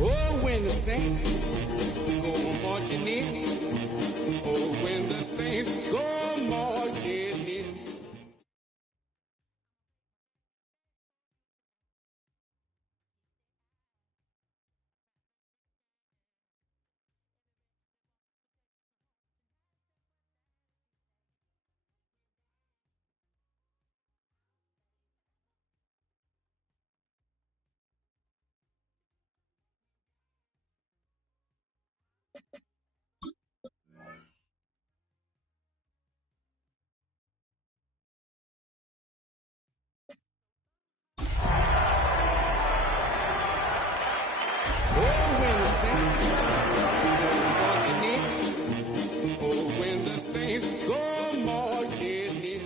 Oh, when the saints go marching in. Oh, when the saints go marching in. Oh, when the saints go marching in. Oh, when the saints go marching in.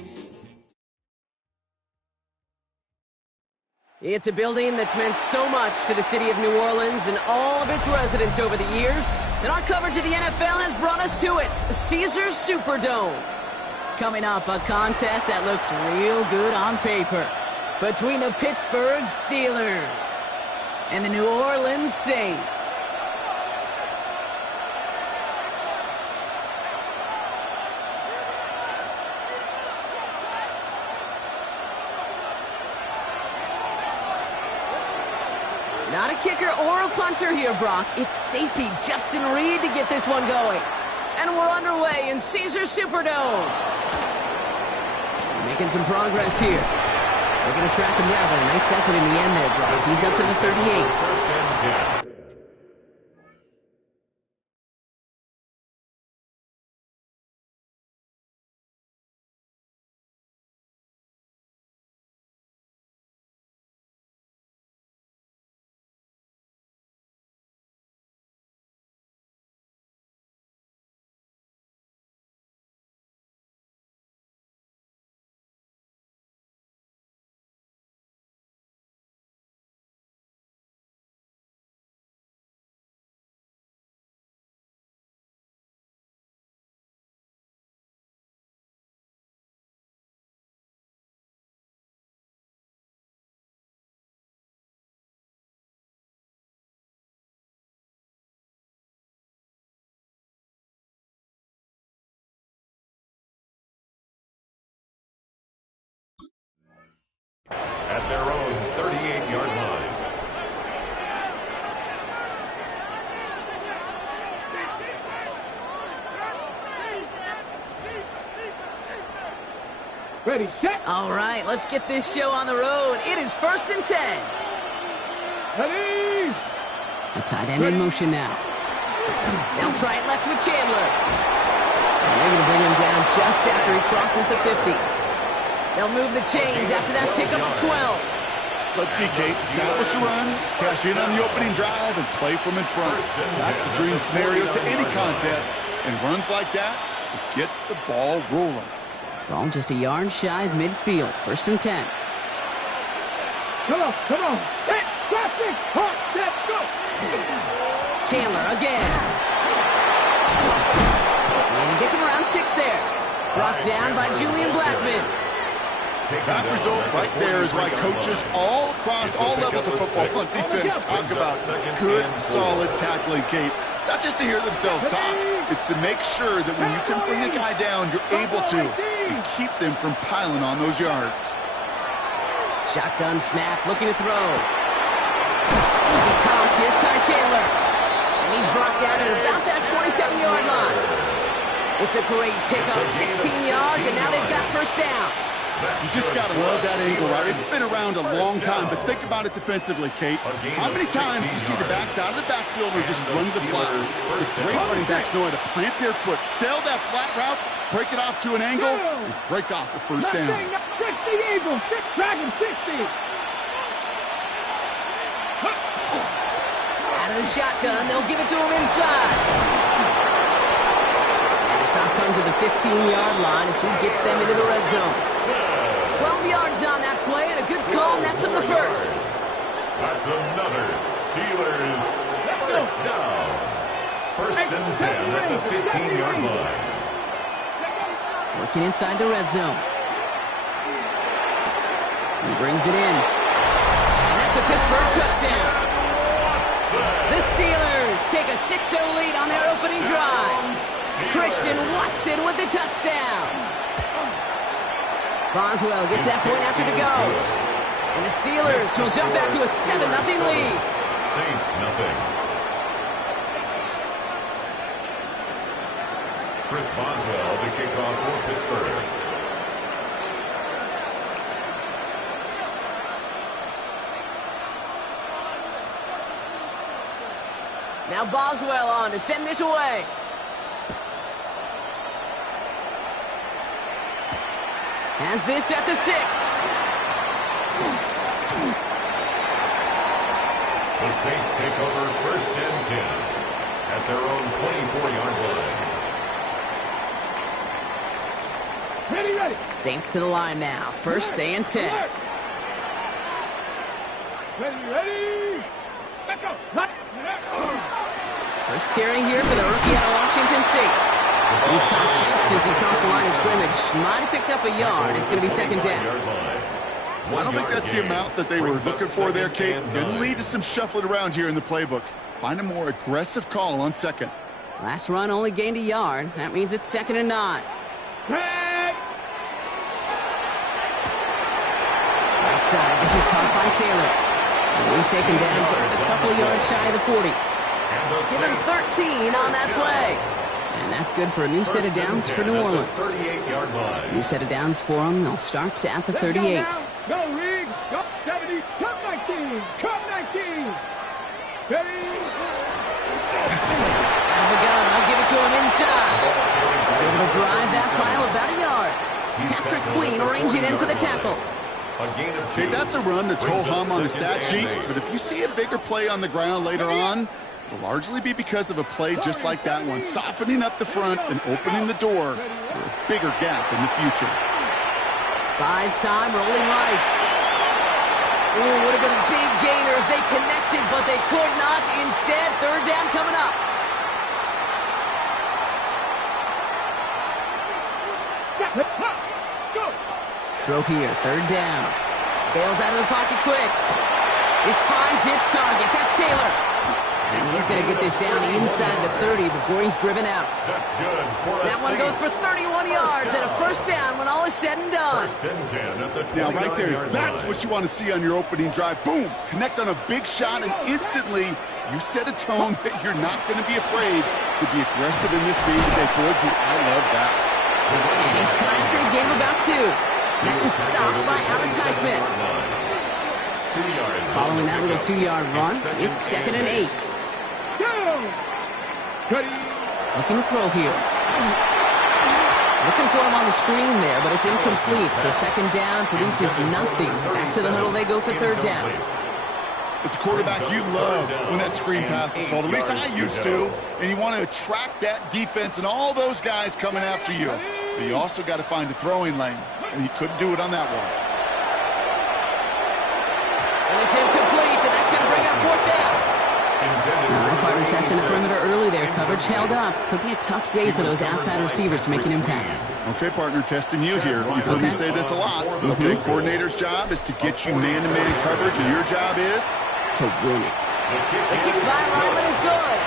It's a building that's meant so much to the city of New Orleans and all of its residents over the years. And our coverage of the NFL has brought us to it, Caesars Superdome. Coming up, a contest that looks real good on paper between the Pittsburgh Steelers and the New Orleans Saints. Not a kicker or a punter here, Brock. It's safety Justin Reed to get this one going. And we're underway in Caesars Superdome. Making some progress here. They're going to track him down, but a nice effort in the end there, Brock. He's up to the 38. At their own 38-yard line. Ready, set. All right, let's get this show on the road. It is 1st and 10. Ready. A tight end in motion now. They'll try it left with Chandler. And they're going to bring him down just after he crosses the 50. They'll move the chains after that pickup of 12. Let's see, Kate. Establish a run, cash in on the opening drive, and play from in front. That's the dream scenario to any contest. And runs like that, it gets the ball rolling. Ball just a yard shy of midfield. 1st and 10. Come on, come on. Set, classic, hot, set, go. Chandler again. And he gets him around 6 there. Brought down by Julian Blackman. That result right there is why coaches all across all levels of football on defense talk about good, solid tackling, Kate. It's not just to hear themselves talk. It's to make sure that when you can bring a guy down, you're able to and keep them from piling on those yards. Shotgun snap, looking to throw. He comes, here's Ty Chandler. And he's brought down at about that 27-yard line. It's a great pickup, 16 yards, and now they've got first down. You just got to love that angle, right? It's been around a long time, but think about it defensively, Kate. How many times do you see the backs out of the backfield or just run the flat? The great running backs know how to plant their foot, sail that flat route, break it off to an angle, and break off the first down. 60 Eagles, Dragon 60. Out of the shotgun, they'll give it to him inside. And the stop comes at the 15-yard line as he gets them into the red zone. 12 yards on that play, and a good call nets him the first. That's another Steelers first down. First and 10 at the 15-yard line. Working inside the red zone. He brings it in. And that's a Pittsburgh touchdown. The Steelers take a 6-0 lead on their opening drive. Christian Watson with the touchdown. Boswell gets that point after to go. And the Steelers will jump out to a 7-0 lead. Saints nothing. Chris Boswell to kick off for Pittsburgh. Now Boswell on to send this away. Has this at the 6. The Saints take over first and 10 at their own 24-yard line. Ready, ready. Saints to the line now. First and 10. Ready. Let's go. First carry here for the rookie out of Washington State. He's caught chest as he crossed the line of scrimmage. Might have picked up a yard. It's going to be second down. I don't think that's the amount that they were looking for there, Kate. Going to lead to some shuffling around here in the playbook. Find a more aggressive call on second. Last run only gained a yard. That means it's 2nd and 9. Hey. Right side. This is caught by Taylor. And he's taken down just a couple of yards shy of the 40. Give him 13 on that play. And that's good for a new set of downs for New Orleans. 38-yard line. New set of downs for them. They'll start at the 38. Go, Reed. Go, 70. Come 19. Come 19. Ready. Out of the gun. I'll give it to him inside. He's able to drive that pile about a yard. Patrick Queen arranging in for the tackle. Kate, that's a run that's ho-hum on the stat sheet, but if you see a bigger play on the ground later on, will largely be because of a play just like that one, softening up the front and opening the door for a bigger gap in the future. Buys time, rolling right. Ooh, would have been a big gainer if they connected, but they could not. Instead, third down coming up. Throw here, third down. Bails out of the pocket quick. This finds its target. That's Taylor. And he's going to get this down inside the 30 before he's driven out. That's good for That one goes for 31 yards and a first down when all is said and done. First and 10 at the 29-yard Now, right there, line. that's what you want to see on your opening drive. Boom! Connect on a big shot, and instantly you set a tone that you're not going to be afraid to be aggressive in this game today. Boy, I love that. And he's cut after a game of about 2. That was stopped by Alex Highsmith. 2 yards. Following that little 2-yard run, it's 2nd and 8. Looking to throw here. Looking for him on the screen there, but it's incomplete. So second down produces nothing. Back to the huddle they go for third down. As a quarterback, you love when that screen pass is called. At least I used to. And you want to attract that defense and all those guys coming after you. But you also got to find a throwing lane. And he couldn't do it on that one. And it's incomplete, and that's going to bring up fourth down. All right, partner testing the perimeter early there. Coverage held up. Could be a tough day for those outside receivers to make an impact. Okay, partner, testing you here. You've heard me say this a lot. Okay, coordinator's job is to get you man-to-man coverage, and your job is to win it. The kick by Ryland is good.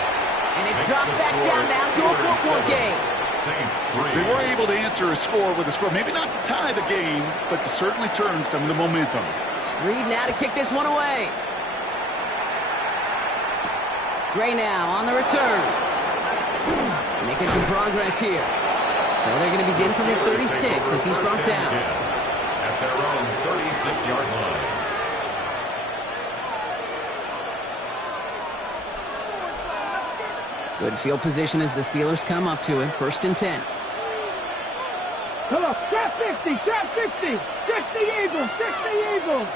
And it dropped back down to a 4-point game. They were able to answer a score with a score. Maybe not to tie the game, but to certainly turn some of the momentum. Reed now to kick this one away. Gray now on the return. Making some progress here. So they're going to begin from the 36 as he's brought down. At their own 36-yard line. Good field position as the Steelers come up to him. 1st and 10. Come on, trap 50, trap 50. 60 Eagles, 60 Eagles.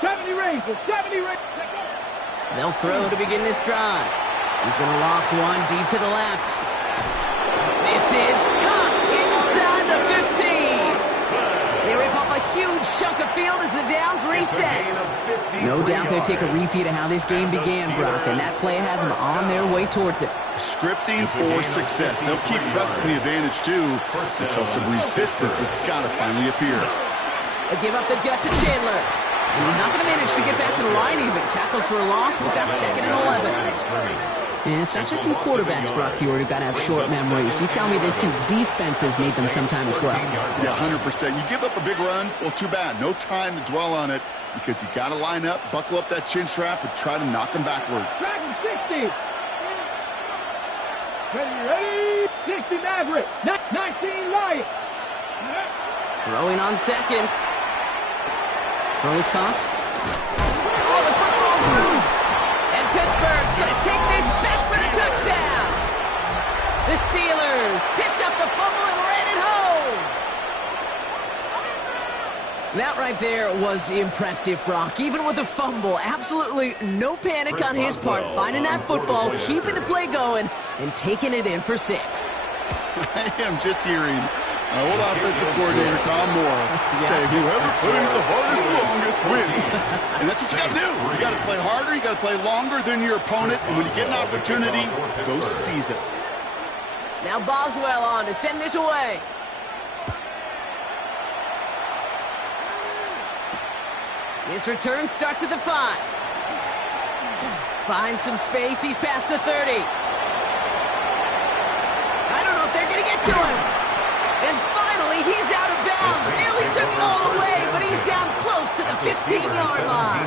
70 Rangers, 70 Rangers. They'll throw to begin this drive. He's going to loft one deep to the left. This is caught inside the 15. They rip off a huge chunk of field as the downs reset. No doubt they'll take a repeat of how this game began, Brock, and that play has them on their way towards it. Scripting for success. They'll keep pressing the advantage, too, until some resistance has got to finally appear. They give up the gut to Chandler. And he's not going to manage to get back to the line even. Tackled for a loss. We've got 2nd and 11. And it's not just some quarterbacks, Brock Hewitt, who got to have short memories. You tell me this too. Defenses need them sometime as well. Yeah, 100%. You give up a big run, well, too bad. No time to dwell on it because you got to line up, buckle up that chin strap, and try to knock them backwards. Dragon 60. Ready, 60 Maverick. 19 Lion. Throwing on 2nd. Throw is caught. Oh, the football's loose. And Pittsburgh's going to take this back for the touchdown. The Steelers picked up the fumble and ran it home. That right there was impressive, Brock. Even with the fumble, absolutely no panic on his part. Finding that football, keeping the play going, and taking it in for 6. I am just hearing my old offensive coordinator, Tom Moore, say, whoever plays the hardest, longest wins. And that's what you got to do. You got to play harder. You got to play longer than your opponent. And when you get an opportunity, go seize it. Now Boswell on to send this away. His return starts at the 5. Finds some space. He's past the 30. I don't know if they're going to get to him. And finally, he's out of bounds. Nearly took it all the way, but he's down close to the 15-yard line.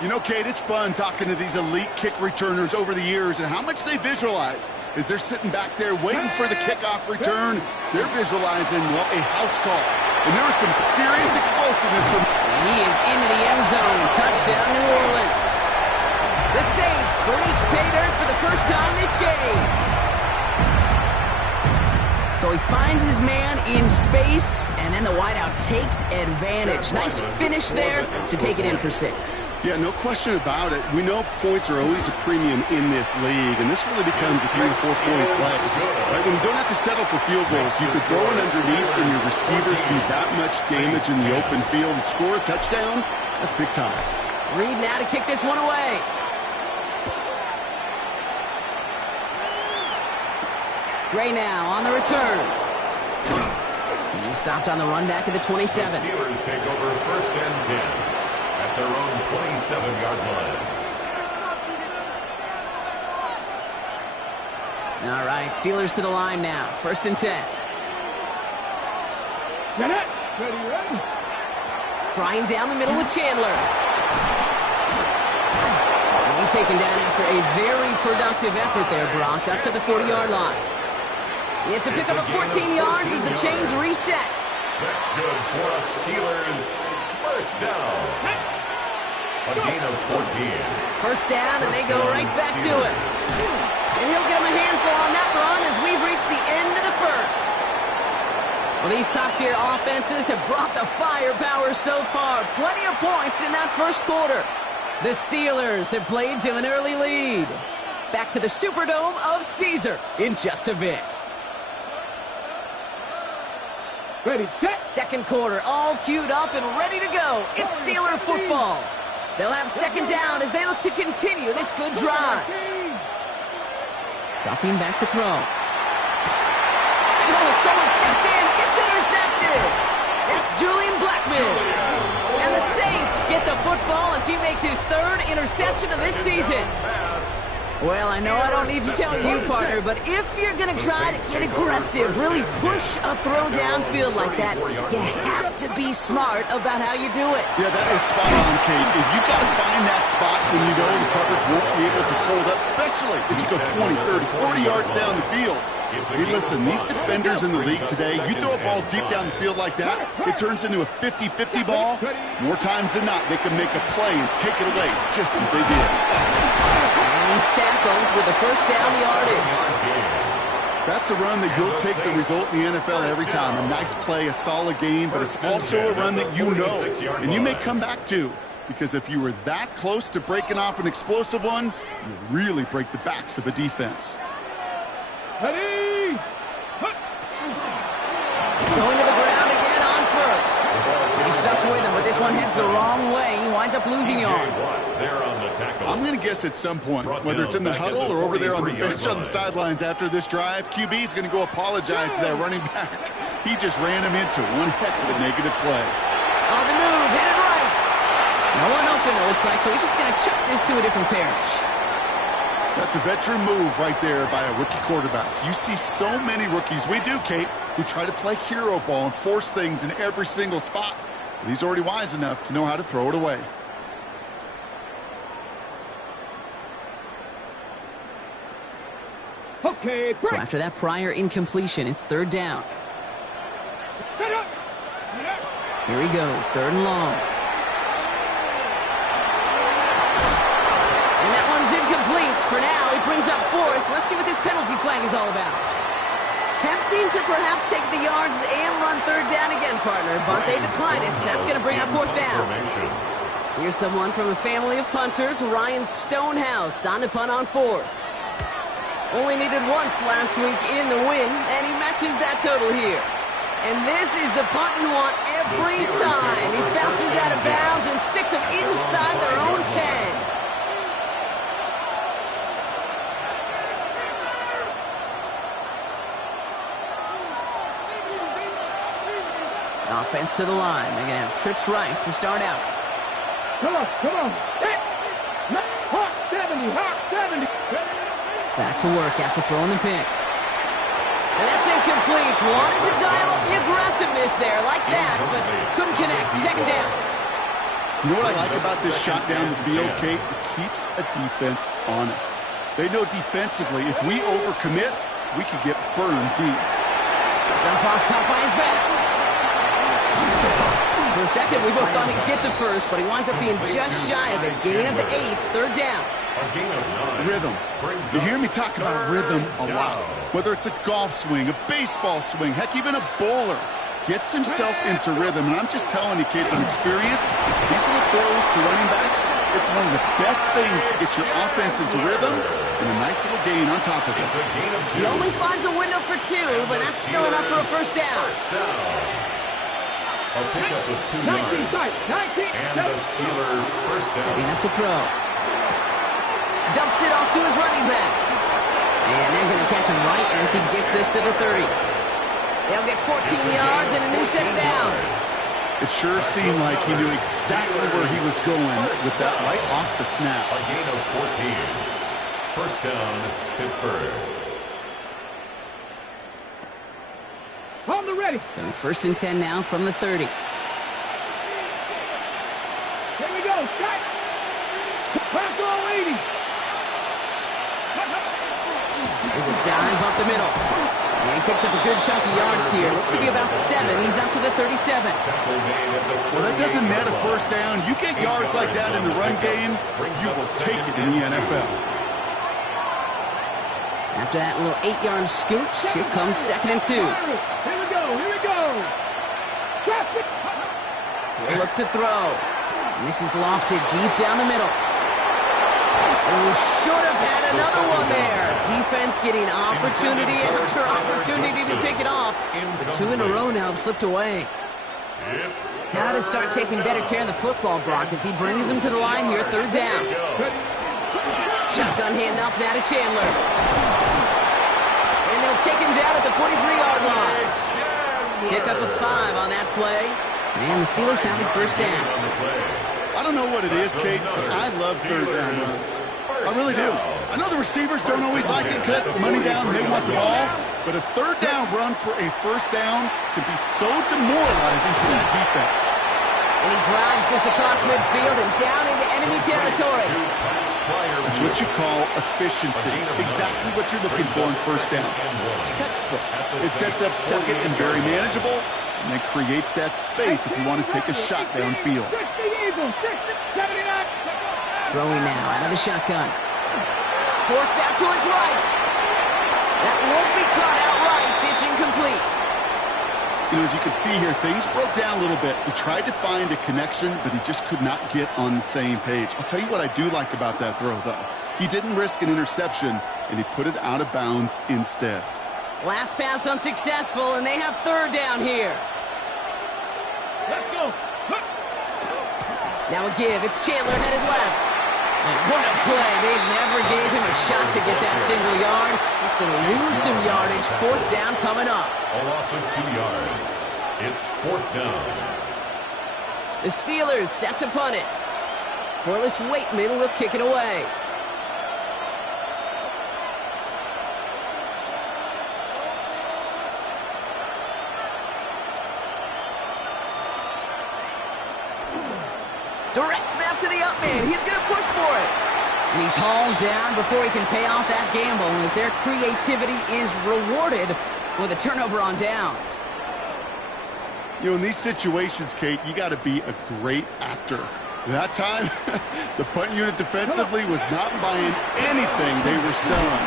You know, Kate, it's fun talking to these elite kick returners over the years and how much they visualize. As they're sitting back there waiting for the kickoff return, they're visualizing, well, a house call. And there was some serious explosiveness from... He is into the end zone. Touchdown, New Orleans. The Saints reach pay dirt for the first time this game. So he finds his man in space, and then the wideout takes advantage. Nice finish there to take it in for 6. Yeah, no question about it. We know points are always a premium in this league, and this really becomes a 3- or 4-point play. Right? When you don't have to settle for field goals, you could throw it underneath, and your receivers do that much damage in the open field and score a touchdown. That's big time. Reed now to kick this one away. Gray now on the return. He stopped on the run back at the 27. The Steelers take over 1st and 10 at their own 27-yard line. All right, Steelers to the line now. 1st and 10. Get it. Ready. Trying down the middle with Chandler. And he's taken down after a very productive effort there, Brock, up to the 40-yard line. It's a pickup of 14 yards as the chains reset. That's good for a Steelers 1st down. A gain of 14. 1st down, and they go right back to it. And he'll get him a handful on that run as we've reached the end of the 1st. Well, these top-tier offenses have brought the firepower so far. Plenty of points in that 1st quarter. The Steelers have played to an early lead. Back to the Superdome of Caesar in just a bit. Ready, set. 2nd quarter, all queued up and ready to go. It's Steeler football. They'll have second down as they look to continue this good drive. Dropping back to throw. Oh, someone stepped in. It's intercepted. That's Julian Blackman. And the Saints get the football as he makes his third interception of this season. Well, I know I don't need to tell you, partner, but if you're going to try to get aggressive, really push a throw downfield like that, you have to be smart about how you do it. Yeah, that is spot on, Kate. If you've got to find that spot when you know the coverage won't be able to hold up, especially as you go 20, 30, 40 yards down the field. Hey, listen, these defenders in the league today, you throw a ball deep down the field like that, it turns into a 50-50 ball. More times than not, they can make a play and take it away just as they did. And he's tackled with the first down yardage. That's a run that you'll take the result in the NFL every time. A nice play, a solid game, but it's also a run that you know, and you may come back to. Because if you were that close to breaking off an explosive one, you really break the backs of a defense. Ready? Going to the ground again on first. He stuck with him, but this one heads the wrong way. He winds up losing yards. I'm going to guess at some point, whether it's in the huddle or over there on the bench on the sidelines after this drive, QB is going to go apologize to that running back. He just ran him into one heck of a negative play. On the move, hit it right. No one open, it looks like, so he's just going to chuck this to a different parish. That's a veteran move right there by a rookie quarterback. You see so many rookies, we do, Kate, who try to play hero ball and force things in every single spot. But he's already wise enough to know how to throw it away. Okay, break. So after that prior incompletion, it's third down. Set up. Here he goes, third and long. And that one's incomplete. For now, he brings up fourth. Let's see what this penalty flag is all about. Tempting to perhaps take the yards and run third down again, partner, but they decline it. That's going to bring up fourth down. Here's someone from a family of punters, Ryan Stonehouse, on to punt on fourth. Only needed once last week in the win, and he matches that total here. And this is the punt you want every time. He bounces out of bounds and sticks them inside their own 10. Offense to the line. They're going to have trips right to start out. Come on. Hit. Hawk 70. Back to work after throwing the pick. And that's incomplete. Wanted to dial up the aggressiveness there like that, but couldn't connect. Second down. You know what I like about this shot down the field, Kate? It keeps a defense honest. They know defensively, if we overcommit, we could get burned deep. Jump off, caught by his back. For a second, we both thought he'd get the first, but he winds up being just shy of a gain of 8. Third down. Rhythm. You hear me talk about rhythm a lot. Whether it's a golf swing, a baseball swing, heck, even a bowler gets himself into rhythm. And I'm just telling you, Kate, from experience, these little throws to running backs, it's one of the best things to get your offense into rhythm and a nice little gain on top of it. He only finds a window for 2, but that's still enough for a first down. A pickup of 2 yards. And the Steeler first down. Setting up to throw. Dumps it off to his running back. And they're going to catch him right as he gets this to the 30. They'll get 14 yards and a new set of downs. It sure seemed like he knew exactly where he was going with that right off the snap. A gain of 14. First down, Pittsburgh. On the ready. So first and 10 now from the 30. Here we go. Shot. Back all 80. There's a dive up the middle. And he picks up a good chunk of yards here. Looks to be about 7. He's up to the 37. Well, that doesn't net a first down. You get yards like that in the run game, you will take it in the NFL. After that little 8-yard scooch, here comes second and 2. Here we go. Traffic. He'll look to throw. And this is lofted deep down the middle. Oh, should have had another one there. Defense getting opportunity after opportunity to pick it off. But 2 in a row now have slipped away. Gotta start taking better care of the football, Brock, as he brings him to the line here, third down. Shotgun handoff now to Chandler. And they'll take him down at the 43-yard line. Pick up a 5 on that play. And the Steelers have a first down. I don't know what it is, Kate, but I love third down runs. I really do. I know the receivers don't always like it because it's money down and they want the ball, but a third down run for a first down can be so demoralizing to that defense. And he drives this across midfield and down into enemy territory. That's what you call efficiency. Exactly what you're looking for in first down. Textbook. It sets up second and very manageable, and then creates that space if you want to take a shot downfield. Throwing now out of the shotgun. Forced out to his right. That won't be caught outright. It's incomplete. You know, as you can see here, things broke down a little bit. He tried to find a connection, but he just could not get on the same page. I'll tell you what I do like about that throw, though. He didn't risk an interception, and he put it out of bounds instead. Last pass unsuccessful, and they have third down here. Let's go. Now a give. It's Chandler headed left. And what a play. They never gave him a shot to get that single yard. He's going to lose some yardage. Fourth down coming up. A loss of 2 yards. It's fourth down. The Steelers set to punt it. Corliss Waitman will kick it away. Direct snap to the up man. He's going to push for it. And he's hauled down before he can pay off that gamble, as their creativity is rewarded with a turnover on downs. You know, in these situations, Kate, you got to be a great actor. That time, the punt unit defensively was not buying anything they were selling.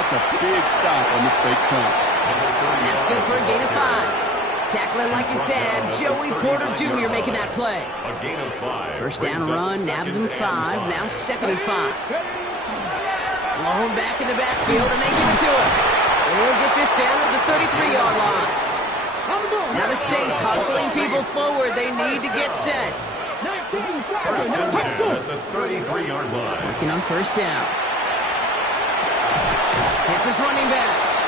That's a big stop on the fake punt. And that's good for a gain of 5. Tackling like his dad, Joey Porter Jr. making that play. A gain of 5. First down run, nabs him 5. Now second and 5. Blown back in the backfield, and they give it to him. And he'll get this down at the 33-yard line. Now the Saints hustling people forward. They need to get set. First and 10 at the 33-yard line. Working on first down. Hits his running back.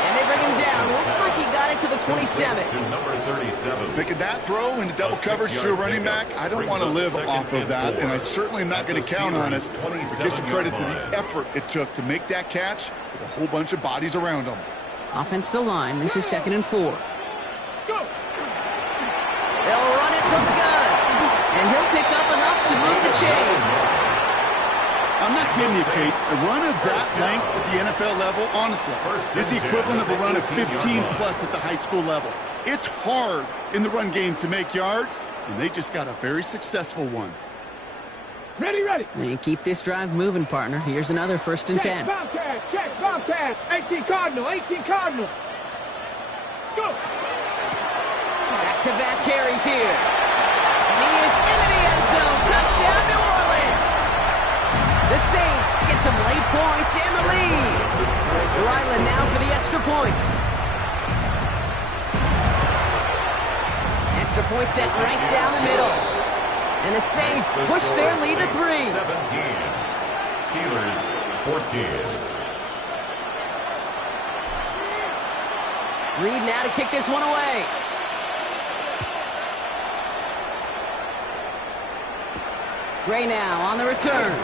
And they bring him down. Looks like he got it to the 27. To number 37. Making that throw into double coverage to a running back, I don't want to live off of that, and I certainly am not going to count on it. But give some credit to the effort it took to make that catch with a whole bunch of bodies around him. Offensive line. This is second and 4. They'll run it from the gun. And he'll pick up enough to move the chains. I'm not kidding you, Kate. A run of that length at the NFL level, honestly, is the equivalent of a run of 15-plus at the high school level. It's hard in the run game to make yards, and they just got a very successful one. Ready. And keep this drive moving, partner. Here's another first and 10. Check, Bobcat. 18 Cardinal. Go. Back-to-back carries here. And he is into the end zone. Touchdown, New Orleans. The Saints get some late points and the lead. Ryland now for the extra point. Extra point set right down the middle. And the Saints push their lead to 3. 17. Steelers 14. Reed now to kick this one away. Gray now on the return.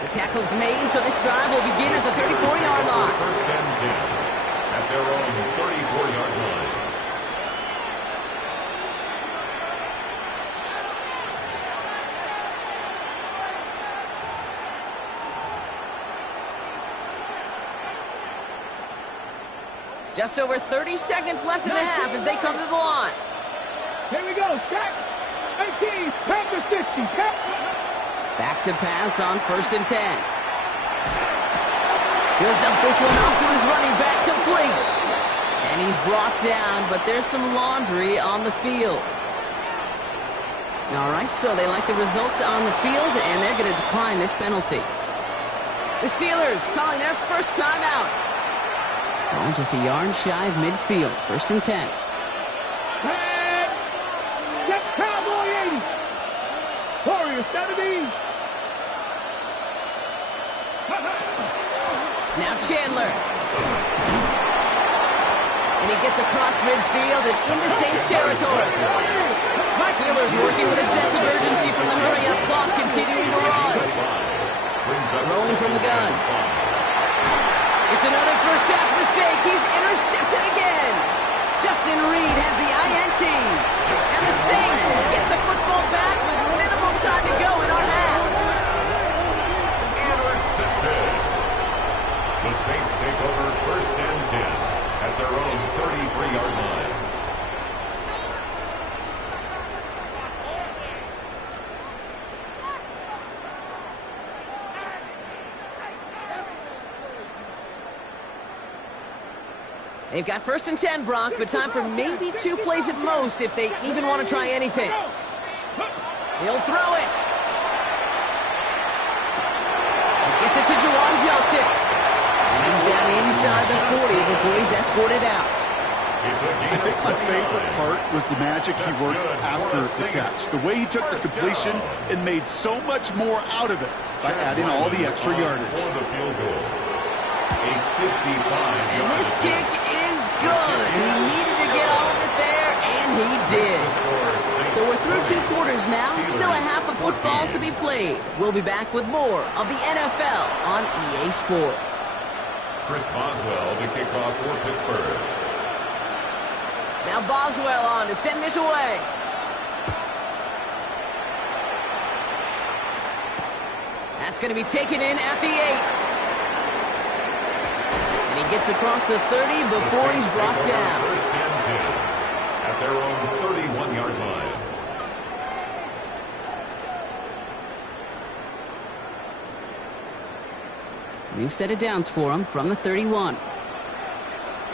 The tackle's made, so this drive will begin at the 34-yard line. First and 10 at their own 34-yard line. Just over 30 seconds left in the half as they come to the line. Here we go, stack. 18, pass to 60. Back to pass on first and 10. He'll dump this one off to his running back, complete. And he's brought down, but there's some laundry on the field. All right, so they like the results on the field, and they're going to decline this penalty. The Steelers calling their first time out. Ball just a yard shy of midfield. 1st and 10. Get Cowboy 80. Warrior 70. Now Chandler. And he gets across midfield and into Saints territory. Steelers working with a sense of urgency from the hurry-up clock, continuing to run. Rolling from the gun. It's another first-half mistake. He's intercepted again. Justin Reed has the INT. And the Saints get the football back with minimal time to go in our half. Intercepted. The Saints take over 1st and 10 at their own 33-yard line. They've got 1st and 10, Brock, but time for maybe 2 plays at most if they even want to try anything. He'll throw it. He gets it to Juwan Johnson. He's down inside the 40 before he's escorted out. I think my favorite part was the magic he worked after the catch. The way he took the completion and made so much more out of it by adding all the extra yardage. For the field goal. A 55. And this kick is good. He needed to get all of it there, and he did. So we're through 2 quarters now. Still a half of football to be played. We'll be back with more of the NFL on EA Sports. Chris Boswell to kick off for Pittsburgh. Now Boswell on to send this away. That's going to be taken in at the 8. And he gets across the 30 before he's brought down. 1st and 10 at their own 31-yard line. New set of downs for him from the 31.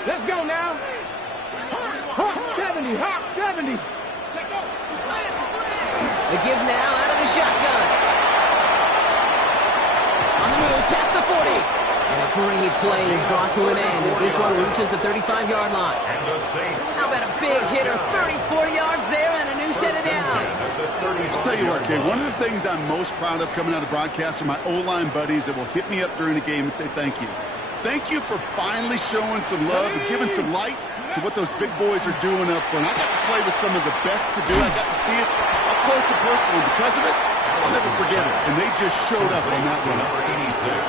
Let's go now. Hawk 70. Hawk 70. The give now out of the shotgun. On the move, past the 40. And a great play is brought to an end as this one reaches the 35-yard line. And the Saints. How about a big hitter? 34 yards there and a new set of downs. I'll tell you what, Kay, one of the things I'm most proud of coming out of broadcast are my O-line buddies that will hit me up during the game and say thank you. Thank you for finally showing some love and giving some light to what those big boys are doing up front. I got to play with some of the best to do. I got to see it up close and personal. Because of it, I'll never forget it. And they just showed up on that one.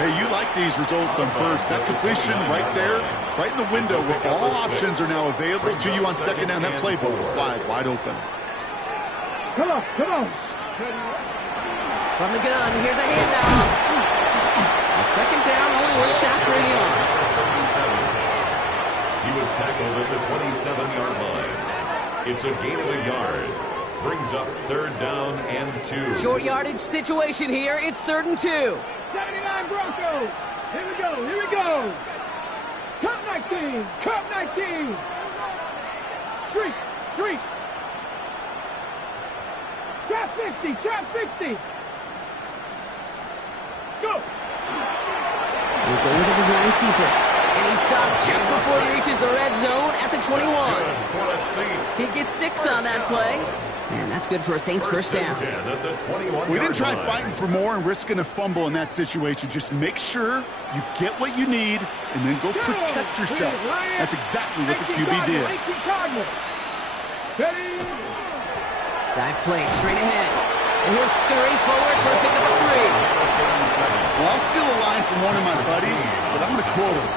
Hey, you like these results on first. That completion right there, right in the window where all options are now available to you on 2nd down. That playbook wide open. Come on, come on. From the gun, here's a handoff. And 2nd down only works after a yard. He was tackled at the 27-yard line. It's a gain of a yard. Brings up 3rd down and 2. Short yardage situation here. It's 3rd and 2. 79 Broncos. Here we go. Here we go. Cup 19. Cup 19. Street. Street. Trap 60. Trap 60. Go. We'll go with the design keeper. And he stopped just before he reaches the red zone at the 21. He gets 6 on that play. And that's good for a Saints 1st down. We didn't try fighting for more and risking a fumble in that situation. Just make sure you get what you need and then go protect yourself. That's exactly what the QB did. Dive play straight ahead. And he'll scurry forward for a pickup of 3. Well, I'll steal a line from one of my buddies, but I'm going to quote him.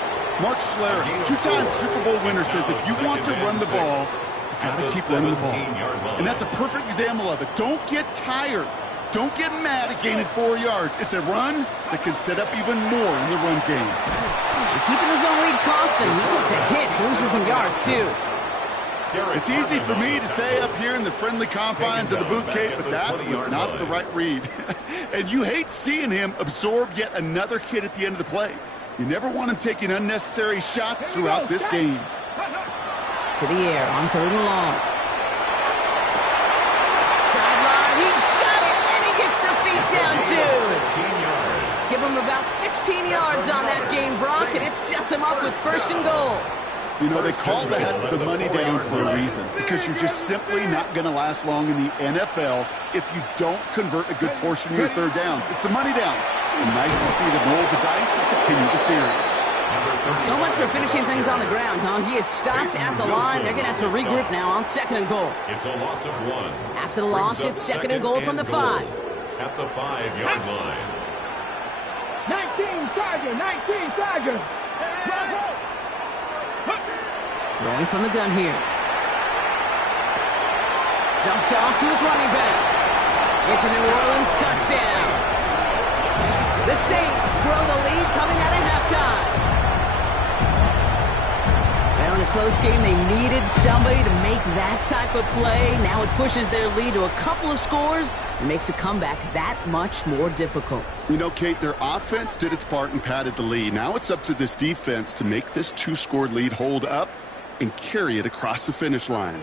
Mark Schlereth, 2-time Super Bowl winner, says if you want to run the ball, you got to keep running the ball. And that's a perfect example of it. Don't get tired. Don't get mad at gaining 4 yards. It's a run that can set up even more in the run game. And keeping his own lead costs him. He takes a hit, loses some yards too. It's easy for me to say up here in the friendly confines of the booth, Kate, but that was not the right read. And you hate seeing him absorb yet another hit at the end of the play. You never want him taking unnecessary shots throughout this game. To the air on 3rd and long. Sideline, he's got it, and he gets the feet down too. give him about 16 yards on that game, Brock, and it sets him up with 1st and goal. You know, they call that the money down for a reason, because you're just simply not going to last long in the NFL if you don't convert a good portion of your 3rd downs. It's the money down. And nice to see them roll the dice and continue the series. So much for finishing things on the ground, huh? He is stopped at the line. They're going to have to regroup now on 2nd and goal. It's a loss of 1. After the loss, it's 2nd and goal from the 5. At the 5-yard line. 19 Tiger, 19 Tiger. Throwing from the gun here. Dumped off to his running back. It's a New Orleans touchdown. The Saints grow the lead coming out of halftime. Well, in a close game, they needed somebody to make that type of play. Now it pushes their lead to a couple of scores and makes a comeback that much more difficult. You know, Kate, their offense did its part and padded the lead. Now it's up to this defense to make this 2-score lead hold up and carry it across the finish line.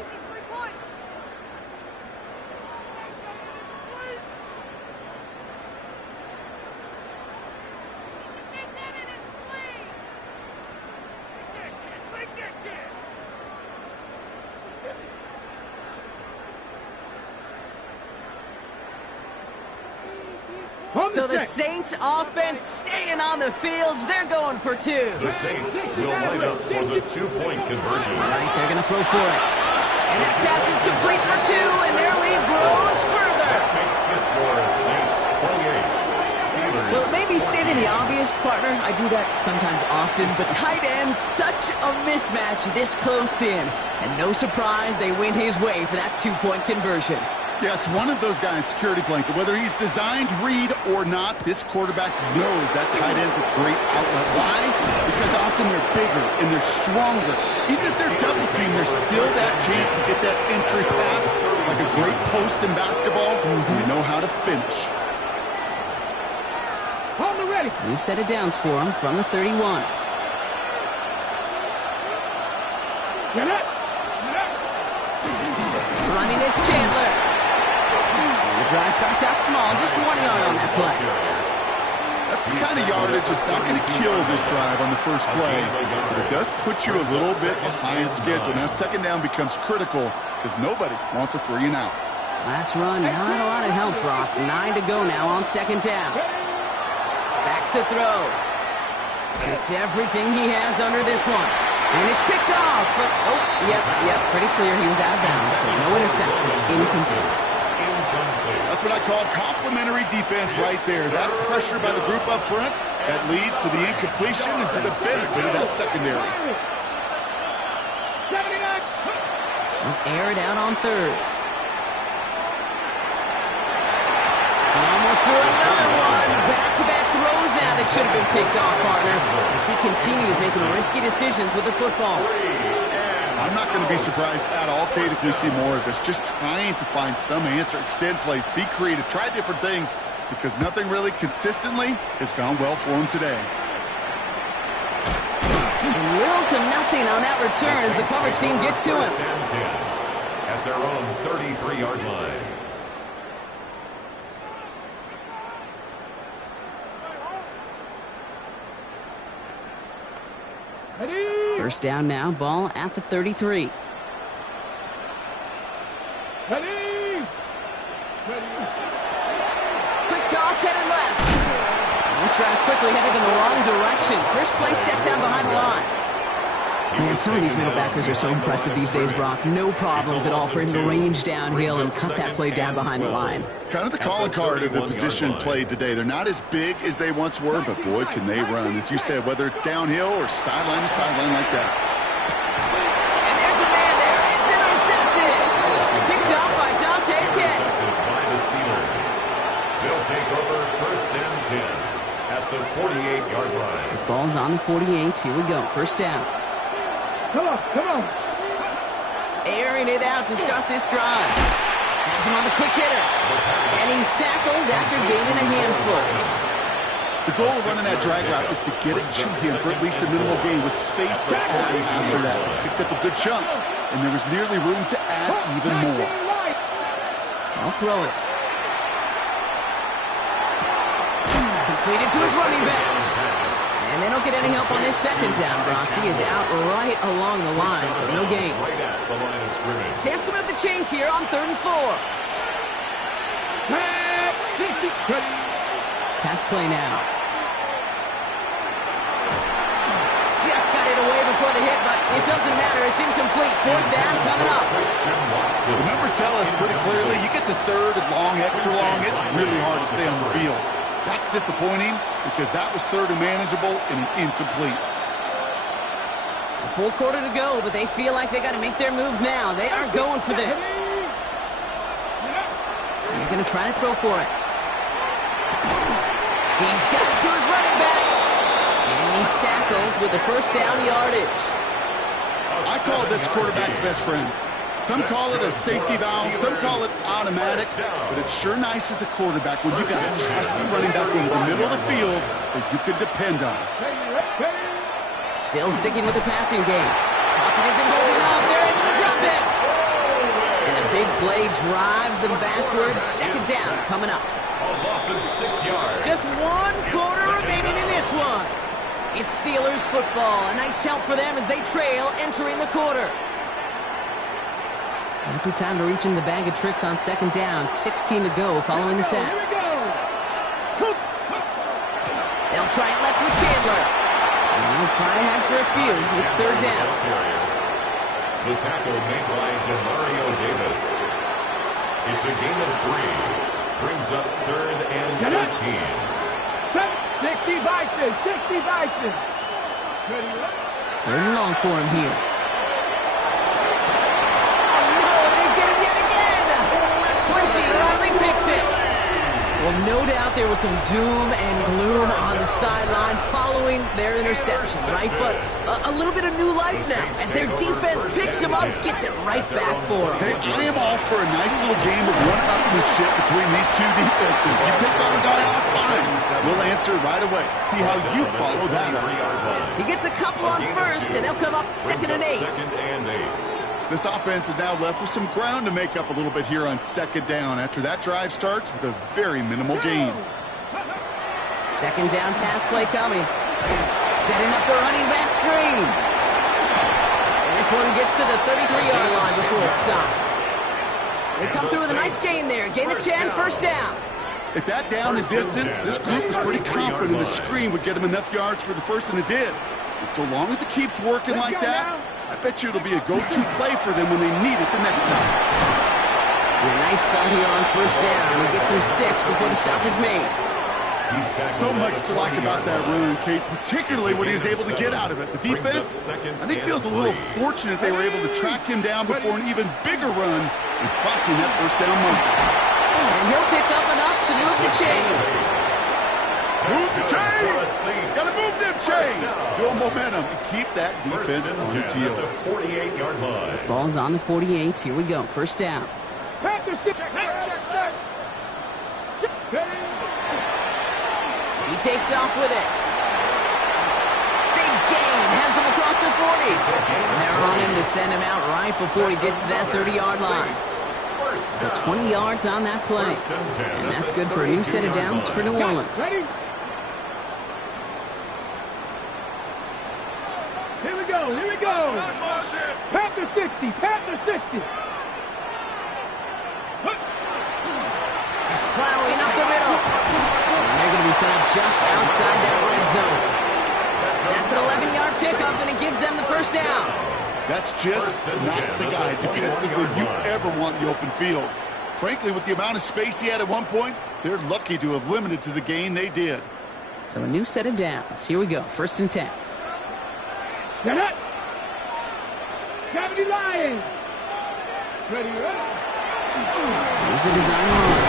So the Saints offense staying on the fields. They're going for 2. The Saints will line up for the 2-point conversion. All right, they're going to throw for it. And that pass is complete for 2, and their lead grows further. That makes the score Saints 28. Steelers. Well, maybe stating the obvious, partner. I do that sometimes often, but tight end, such a mismatch this close in. And no surprise, they win his way for that 2-point conversion. Yeah, it's one of those guys' security blanket. Whether he's designed read or not, this quarterback knows that tight end's a great outlet. Why? Because often they're bigger and they're stronger. Even if they're double teamed, there's still that chance to get that entry pass, like a great post in basketball. You know how to finish. Hold the ready. We've set it down for him from the 31. Get up. Running is Chandler. The drive starts out small, just 1 yard on that play. That's the kind of yardage that's not going to kill this drive on the first play, but it does put you a little bit behind schedule. Now, 2nd down becomes critical because nobody wants a 3-and-out. Last run, not a lot of help, Brock. 9 to go now on 2nd down. Back to throw. It's everything he has under this one. And it's picked off, but, yep, pretty clear he was out of bounds, so no interception, incomplete. That's what I call complimentary defense right there. That pressure by the group up front, that leads to the incompletion and to the benefit of that secondary. They'll air it out on 3rd. Almost threw another one. Back-to-back throws now that should have been picked off, partner, as he continues making risky decisions with the football. I'm not going to be surprised at all, Kate, if we see more of this. Just trying to find some answer, extend plays, be creative, try different things, because nothing really consistently has gone well for him today. Little to nothing on that return as the coverage team gets to him. At their own 33-yard line. First down now, ball at the 33. Ready. Quick toss, headed left. This drive's quickly headed in the wrong direction. First play set down behind the line. Man, some of these middle backers are so impressive these days, Brock. No problems at all for him to range downhill and cut that play down behind the line. Kind of the calling card of the position played today. They're not as big as they once were, but boy, can they run. As you said, whether it's downhill or sideline to sideline like that. And there's a man there. It's intercepted. Picked up by Dante Kent. Intercepted by the Steelers. They'll take over 1st and 10 at the 48-yard line. The ball's on the 48. Here we go. First down. Come on. Airing it out to start this drive. Has him on the quick hitter. And he's tackled after gaining a handful. The goal of running that drag route is to get it to him for at least a minimal gain with space to add after that. Picked up a good chunk, and there was nearly room to add even more. I'll throw it. Completed to his running back. And they don't get any help on this second down, Brock. He is out right along the line, so no gain. Right at the line of scrimmage. Chance to move the chains here on 3rd and 4. Pass play now. Just got it away before the hit, but it doesn't matter. It's incomplete. 4th down coming up. The numbers tell us pretty clearly, you get to 3rd and long, extra long, it's really hard to stay on the field. That's disappointing because that was 3rd and manageable and incomplete. A full quarter to go, but they feel like they got to make their move now. They are going for this. They're going to try to throw for it. He's got it to his running back. And he's tackled with the first down yardage. I call this quarterback's best friend. Some call it a safety valve, some call it automatic, but it's sure nice as a quarterback when you got a trusty running back over the middle of the field that you can depend on. Still sticking with the passing game. Pocket isn't holding up. They're able to drop it. And a big play drives them backwards. 2nd down coming up. A loss of 6 yards. Just 1 quarter remaining in this one. It's Steelers football. A nice help for them as they trail entering the quarter. Happy time to reach in the bag of tricks on 2nd down. 16 to go following the sack. They'll try it left with Chandler. And they'll fly ahead for a few. It's 3rd down. The tackle made by Demario Davis. It's a gain of 3. Brings up 3rd and 13. 60 vices, 60 vices. 3rd and long for him here. Well, no doubt there was some doom and gloom on the sideline following their interception, right? But a little bit of new life now as their defense picks him up, gets it right back for him. Hey, I am all for a nice little game of one-upmanship between these two defenses. You pick on a guy off, fine. We'll answer right away. See how you follow that up. He gets a couple on 1st, and they'll come up 2nd and 8. 2nd and 8. This offense is now left with some ground to make up a little bit here on 2nd down after that drive starts with a very minimal gain. 2nd down pass play coming. Setting up the running back screen. And this one gets to the 33-yard line before it stops. They come through with a nice gain there. Gain of 10, 1st down. At that down and distance, this group was pretty confident the screen would get them enough yards for the first, and it did. And so long as it keeps working like that, I bet you it'll be a go-to play for them when they need it the next time. A nice start here on 1st down. He gets him 6 before the stop is made. So much to like about that run, Kate, particularly what he was able to get out of it. The defense, I think, feels a little fortunate they were able to track him down before an even bigger run and crossing that 1st down moment. And he'll pick up enough to move the chains. Move the chains! Gotta move them chains! Build momentum and keep that defense on its heels. 48-yard line. Ball's on the 48. Here we go. 1st down. Check. He takes off with it. Big gain. Has them across the 40. And they're on him to send him out right before he gets to that 30-yard line. So 20 yards on that play. And that's good for a new set of downs for New Orleans. Ready? Here we go. Panther 60, Panther 60. Plowing up the middle. And they're going to be set up just outside that red zone. That's an 11-yard pickup, and it gives them the 1st down. That's just not the guy defensively you ever want in the open field. Frankly, with the amount of space he had at one point, they're lucky to have limited to the gain they did. So a new set of downs. Here we go. 1st and 10. Get it. Gravity Lions. Ready. Here's a design run.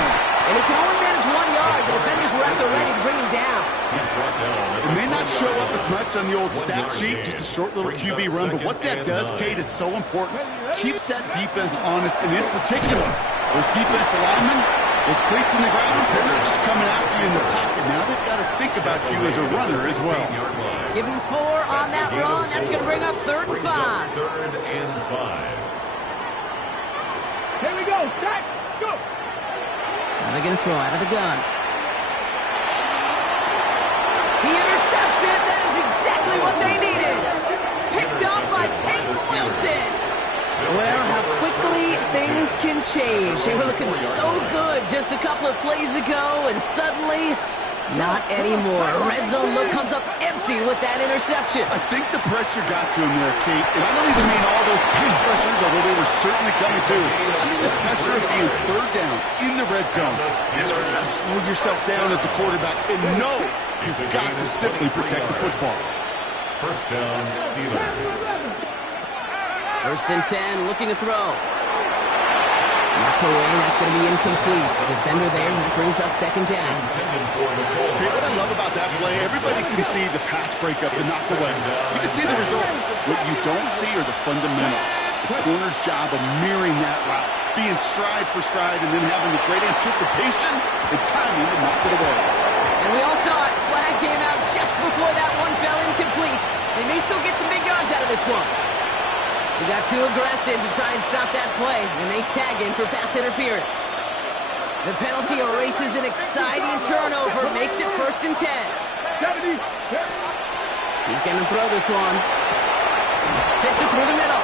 And he can only manage 1 yard. The defenders were at the ready to bring him down. It may not show up as much on the old stat sheet, just a short little QB run, but what that does, Kate, is so important. Keeps that defense honest, and in particular, those defensive linemen, those cleats in the ground, they're not just coming after you in the pocket. Now they've got to think about you as a runner as well. Give him 4 on that run. That's going to bring up 3rd and 5. 3rd and 5. Here we go. Set. Go. Now they're going to throw out of the gun. exactly what they needed. Picked up by Peyton Wilson. Well, how quickly things can change. They were looking so good just a couple of plays ago, and suddenly, not anymore. Red zone look comes up empty with that interception. I think the pressure got to him there, Kate. And I don't even mean all those pass rushers, although they were certainly coming too. I mean the pressure of being third down in the red zone. So you got to slow yourself down as a quarterback and know you've got to simply protect the football. First down, Steelers. First and 10, looking to throw. Knocked away, that's going to be incomplete. Defender there, that brings up second down. Okay, what I love about that play, everybody can see the pass breakup, the knock away. You can see the result. What you don't see are the fundamentals. The corner's job of mirroring that route, being stride for stride, and then having the great anticipation and timing to knock it away. And we all saw it. Flag came out just before that one fell incomplete. They may still get some big yards out of this one. He got too aggressive to try and stop that play, and they tag him for pass interference. The penalty erases an exciting turnover, makes it first and 10. He's going to throw this one. Fits it through the middle.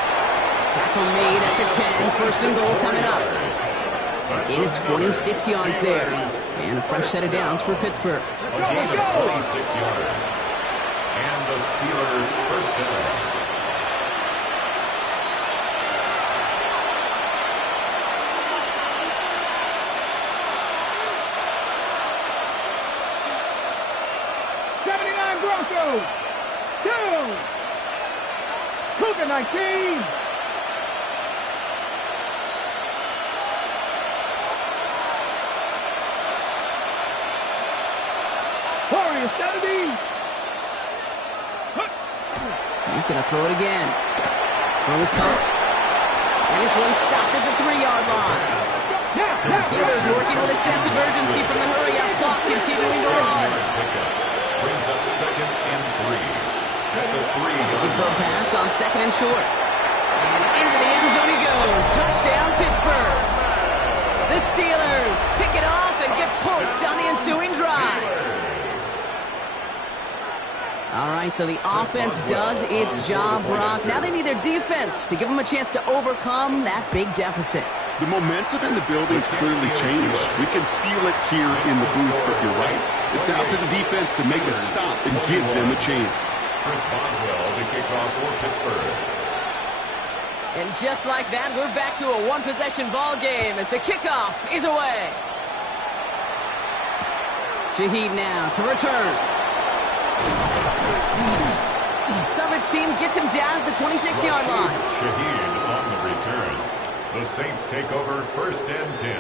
Tackle made at the 10, first and goal coming up. Gain of 26 yards there. And a fresh set of downs for Pittsburgh. A gain of 26 yards. And the Steelers first down. Broncos. 2. Cougar 19. Warriors 70. He's going to throw it again. From his coach. And this one stopped at the 3-yard line. The Steelers working with a sense of urgency from the hurry-up clock, continuing to run. Brings up second and 3. At the 3-yard Looking for a pass on second and short. And into the end zone he goes. Touchdown, Pittsburgh. The Steelers pick it off and get points on the ensuing drive. All right, so the offense does its job, Brock. Now they need their defense to give them a chance to overcome that big deficit. The momentum in the building's clearly changed. We can feel it here in the booth, but you're right. It's now to the defense to make a stop and give them a chance. Chris Boswell to kick off for Pittsburgh. And just like that, we're back to a one-possession ball game as the kickoff is away. Shaheed now to return. Coverage team gets him down at the 26-yard line. Shaheed on the return. The Saints take over first and 10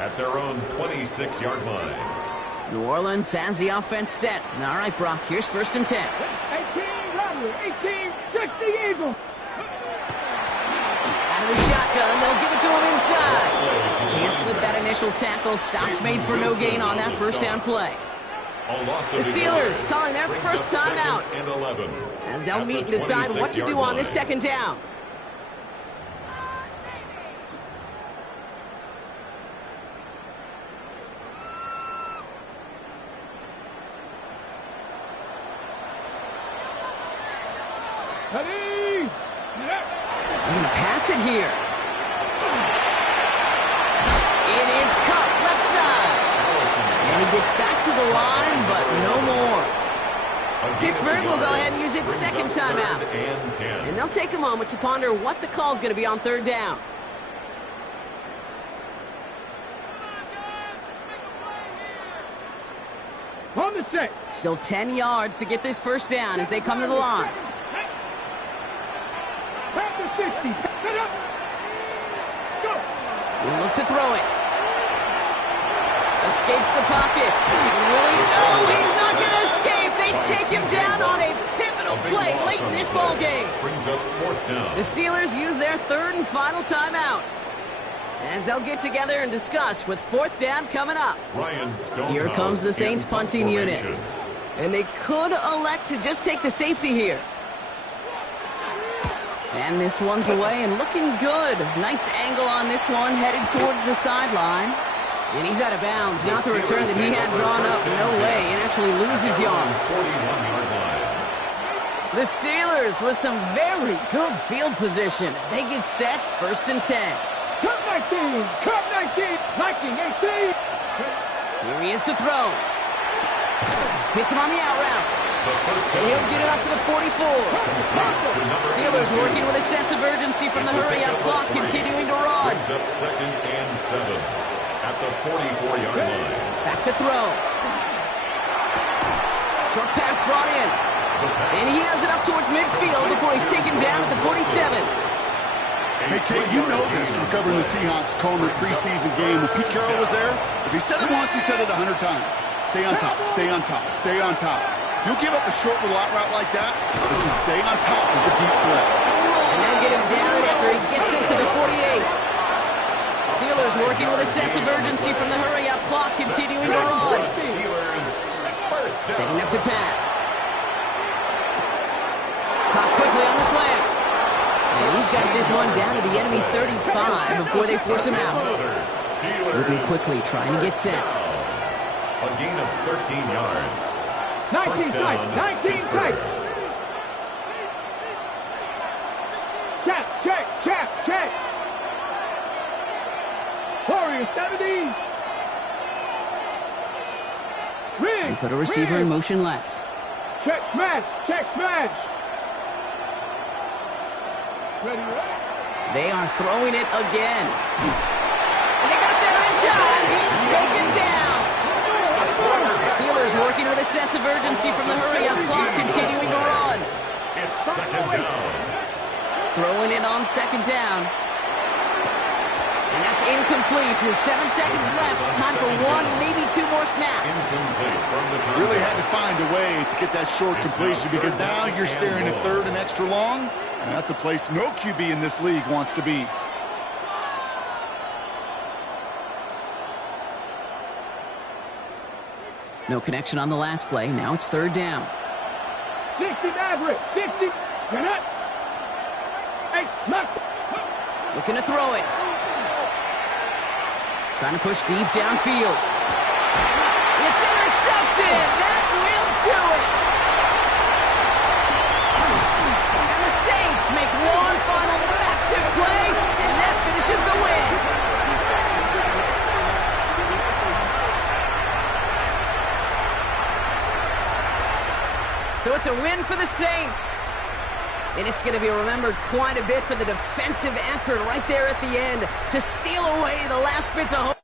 at their own 26-yard line. New Orleans has the offense set. All right, Brock, here's first and 10. 18, Robert, 18, 60 Eagles. Out of the shotgun, they'll give it to him inside. Can't slip that initial tackle. Stops made for no gain on that first down play. The Steelers calling their first time out as they'll meet and decide what to do on this second down. Ready? They're going to pass it here. It is cut left side. And he gets back to the line, but no more. Pittsburgh will go ahead and use its second timeout. And they'll take a moment to ponder what the call is going to be on third down. On the set. Still 10 yards to get this first down as they come to the line. Back to 60. Set up. Go. We'll look to throw it. Escapes the pocket. Really? No, he's not going to escape. They take him down on a pivotal play late in this ball game. Brings up fourth down. The Steelers use their third and final timeout as they'll get together and discuss with fourth down coming up. Here comes the Saints punting unit. And they could elect to just take the safety here. And this one's away and looking good. Nice angle on this one, headed towards the sideline. And he's out of bounds. Not the return that he had drawn up. No way. And actually loses yards. The Steelers with some very good field position as they get set, 1st and 10. Cut 19, cut 19, Viking 18. Here he is to throw. Hits him on the out route. And he'll get it up to the 44. Steelers working with a sense of urgency from the hurry-up clock, continuing to run. Brings up 2nd and 7 at the 44-yard line. Back to throw. Short pass brought in. And he has it up towards midfield before he's taken down at the 47. Hey, Kate, you know this from covering the Seahawks, calling their preseason game. When Pete Carroll was there, if he said it once, he said it 100 times. Stay on top, stay on top, stay on top. You'll give up a short little out route like that, but just stay on top of the deep threat. And they'll get him down after he gets into the 48. Steelers working with a sense of urgency from the hurry-up clock, continuing to run. Setting up to pass. Caught quickly on the slant. And he's got this one down to the enemy 35 before they force him out. Moving quickly, trying to get set. A gain of 13 yards. 19 tight, 19 tight. Check. Warriors 70. And put a receiver in motion left. Check smash. Ready. They are throwing it again. And they got there in time. He's taken down. Steelers working with a sense of urgency from the hurry-up clock, continuing to run. It's 2nd down. Throwing it on 2nd down. And that's incomplete. 7 seconds left. Time for 1, maybe 2 more snaps. Incomplete from the Really had to find a way to get that short completion because now you're staring at 3rd and extra long, and that's a place no QB in this league wants to be. No connection on the last play. Now it's 3rd down. 60 Maverick, 60. You're not. Hey, look. Looking to throw it. Trying to push deep downfield. It's intercepted. That will do it. And the Saints make one final massive play, and that finishes the win. So it's a win for the Saints. And it's going to be remembered quite a bit for the defensive effort right there at the end to steal away the last bits of hope.